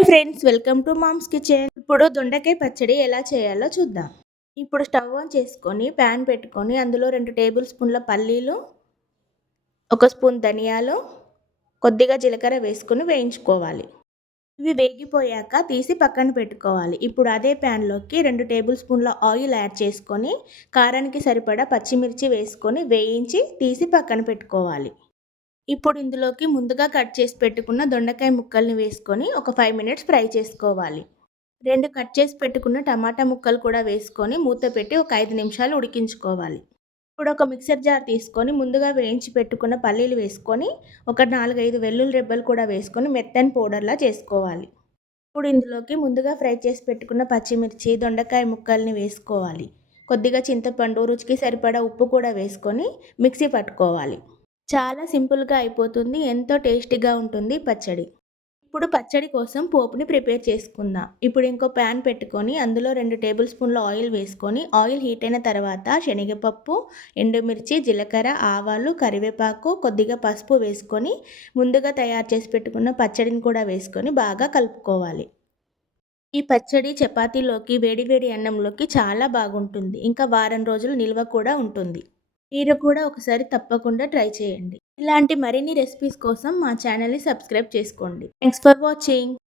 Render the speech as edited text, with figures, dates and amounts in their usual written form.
Hi friends, welcome to mom's kitchen. ఇప్పుడు దొండకాయ పచ్చడి ఎలా చేయాలో చూద్దాం. ఇప్పుడు స్టవ్ ఆన్ చేసుకొని ప్యాన్ పెట్టుకొని అందులో 2 టేబుల్ స్పూన్ల పల్లీలు, 1 స్పూన్ ధనియాలు, కొద్దిగా జీలకర్ర వేసుకొని వేయించుకోవాలి. ఇవి వేగిపోయాక తీసి పక్కన పెట్టుకోవాలి. ఇప్పుడు అదే ప్యాన్లోకి 2 టేబుల్ స్పూన్ల ఆయిల్ యాడ్ చేసుకొని కారానికి సరిపడా పచ్చిమిర్చి వేసుకొని వేయించి తీసి పక్కన పెట్టుకోవాలి. ఇప్పుడు ఇందులోకి ముందుగా కట్ చేసి పెట్టుకున్న దొండకాయ ముక్కల్ని వేసుకొని ఒక 5 మినిట్స్ ఫ్రై చేసుకోవాలి. 2 కట్ చేసి పెట్టుకున్న టమాటా ముక్కలు కూడా వేసుకొని మూత పెట్టి ఒక 5 నిమిషాలు ఉడికించుకోవాలి. ఇప్పుడు ఒక మిక్సర్ జార్ తీసుకొని ముందుగా వేయించి పెట్టుకున్న పల్లీలు వేసుకొని ఒక 4-5 వెల్లుల్లి రెబ్బలు కూడా వేసుకొని మెత్తని పౌడర్లా చేసుకోవాలి. ఇప్పుడు ఇందులోకి ముందుగా ఫ్రై చేసి పెట్టుకున్న పచ్చిమిర్చి, దొండకాయ ముక్కల్ని వేసుకోవాలి. కొద్దిగా చింతపండు, రుచికి సరిపడా ఉప్పు కూడా వేసుకొని మిక్సీ పట్టుకోవాలి. చాలా సింపుల్గా అయిపోతుంది. ఎంతో టేస్టీగా ఉంటుంది పచ్చడి. ఇప్పుడు పచ్చడి కోసం పోపుని ప్రిపేర్ చేసుకుందాం. ఇప్పుడు ఇంకో ప్యాన్ పెట్టుకొని అందులో 2 టేబుల్ స్పూన్ల ఆయిల్ వేసుకొని ఆయిల్ హీట్ అయిన తర్వాత శనగపప్పు, ఎండుమిర్చి, జీలకర్ర, ఆవాలు, కరివేపాకు, కొద్దిగా పసుపు వేసుకొని ముందుగా తయారు చేసి పెట్టుకున్న పచ్చడిని కూడా వేసుకొని బాగా కలుపుకోవాలి. ఈ పచ్చడి చపాతీలోకి, వేడివేడి అన్నంలోకి చాలా బాగుంటుంది. ఇంకా వారం రోజులు నిల్వ కూడా ఉంటుంది. మీరు కూడా ఒకసారి తప్పకుండా ట్రై చేయండి. ఇలాంటి మరిన్ని రెసిపీస్ కోసం మా ఛానల్ని సబ్స్క్రైబ్ చేసుకోండి. Thanks for watching.